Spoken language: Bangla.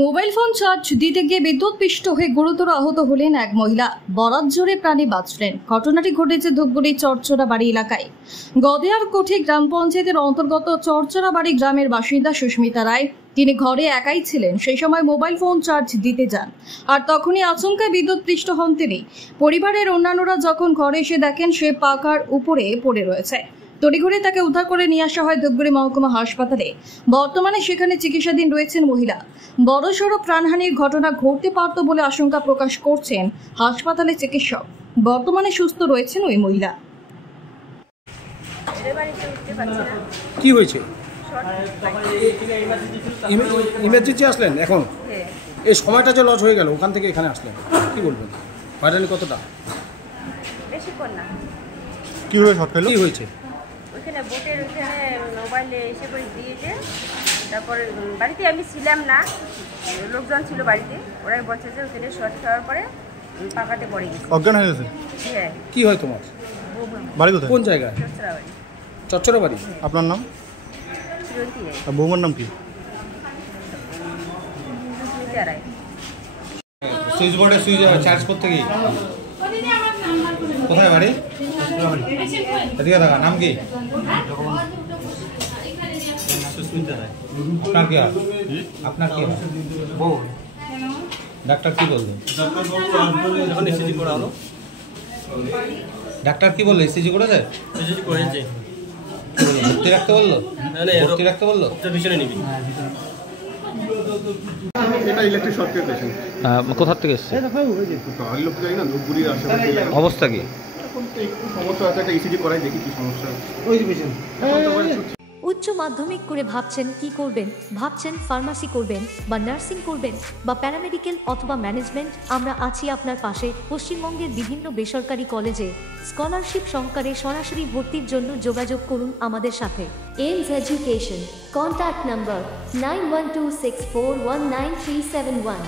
মোবাইল ফোন চার্জ দিতে গিয়ে বিদ্যুৎপৃষ্ট হয়ে গুরুতর আহত হলেন এক মহিলা। বরাত জোরে প্রাণে বাঁচলেন। ঘটনাটি ঘটেছে ধূপগুড়ি চরচরাবাড়ি এলাকায়। গদেয়ার কোঠি গ্রাম পঞ্চায়েতের অন্তর্গত চরচরাবাড়ি গ্রামের বাসিন্দা সুস্মিতা রায়। তিনি ঘরে একাই ছিলেন। সেই সময় মোবাইল ফোন চার্জ দিতে যান, আর তখনই আচমকায় বিদ্যুৎপৃষ্ট হন তিনি। পরিবারের অন্যান্যরা যখন ঘরে এসে দেখেন সে পাকার উপরে পড়ে রয়েছে, তড়িঘড়ি তাকে উদ্ধার করে নিয়ে আসা হয় ধূপগুড়ি মহকুমা হাসপাতালে। বর্তমানে সেখানে চিকিৎসাধীন রয়েছেন মহিলা। বড়সড় প্রাণহানির ঘটনা ঘটতে পারত বলে আশঙ্কা প্রকাশ করছেন হাসপাতালে চিকিৎসক। বর্তমানে সুস্থ রয়েছেন ওই মহিলা। কি হয়েছে? ইমার্জেন্সি আসলেন এখন? এই সময়টা যে লস হয়ে গেল, ওখান থেকে এখানে আসলেন, কি বলবেন? ভাইরালি কতটা? বেশিক্ষণ না। কিভাবে শর্ট খেলো? কি হয়েছে? ওইখানে বোটের ওইখানে মোবাইলে এসে করে দিয়েছে। তারপরে বাড়িতে আমি ছিলাম না, লোকজন ছিল বাড়িতে। ওরাই বলছে যে ওইখানে শর্ট খাওয়ার পরে পাকাতে পড়ে গেছে, অজ্ঞান হয়ে গেছে। হ্যাঁ। কি হয় তোমার? বাড়ি কোথায়? কোন জায়গায়? চরচরাবাড়ি। চরচরাবাড়ি। আপনার নাম? চিরন্তী রায়। আর বৌমার নাম কি? সুস্মিতা রায়। সুইচ বোর্ডে সুইচ চার্জ করতে গিয়ে কোথায় বাড়ি? এদিকে দেখা। নাম কি? সুস্মিতা রায়। আপনার কি হয়? আপনার কি হয়? ডাক্তার কি বললেন? ডাক্তার কি বললো? এসিজি করেছে? এসিজি করেছে। ভর্তি রাখতে বললো? ভর্তি রাখতে বললো? পিছনে নিবি। এটা ইলেকট্রিক শর্টের পেশেন্ট। কোথা থেকে এসছে? বাড়ির লোক জানি না, ধূপগুড়ির আশেপাশে। অবস্থা কি? একটু সমস্যা আছে, একটা ইসিজি করাই দেখি কি সমস্যা। উচ্চ মাধ্যমিক করে ভাবছেন কি করবেন? ভাবছেন ফার্মাসি করবেন বা নার্সিং করবেন বা প্যারামেডিক্যাল অথবা ম্যানেজমেন্ট? আমরা আছি আপনার পাশে। পশ্চিমবঙ্গের বিভিন্ন বেসরকারি কলেজে স্কলারশিপ সহকারে সরাসরি ভর্তির জন্য যোগাযোগ করুন আমাদের সাথে। AIMS Education. Contact number 9126419371.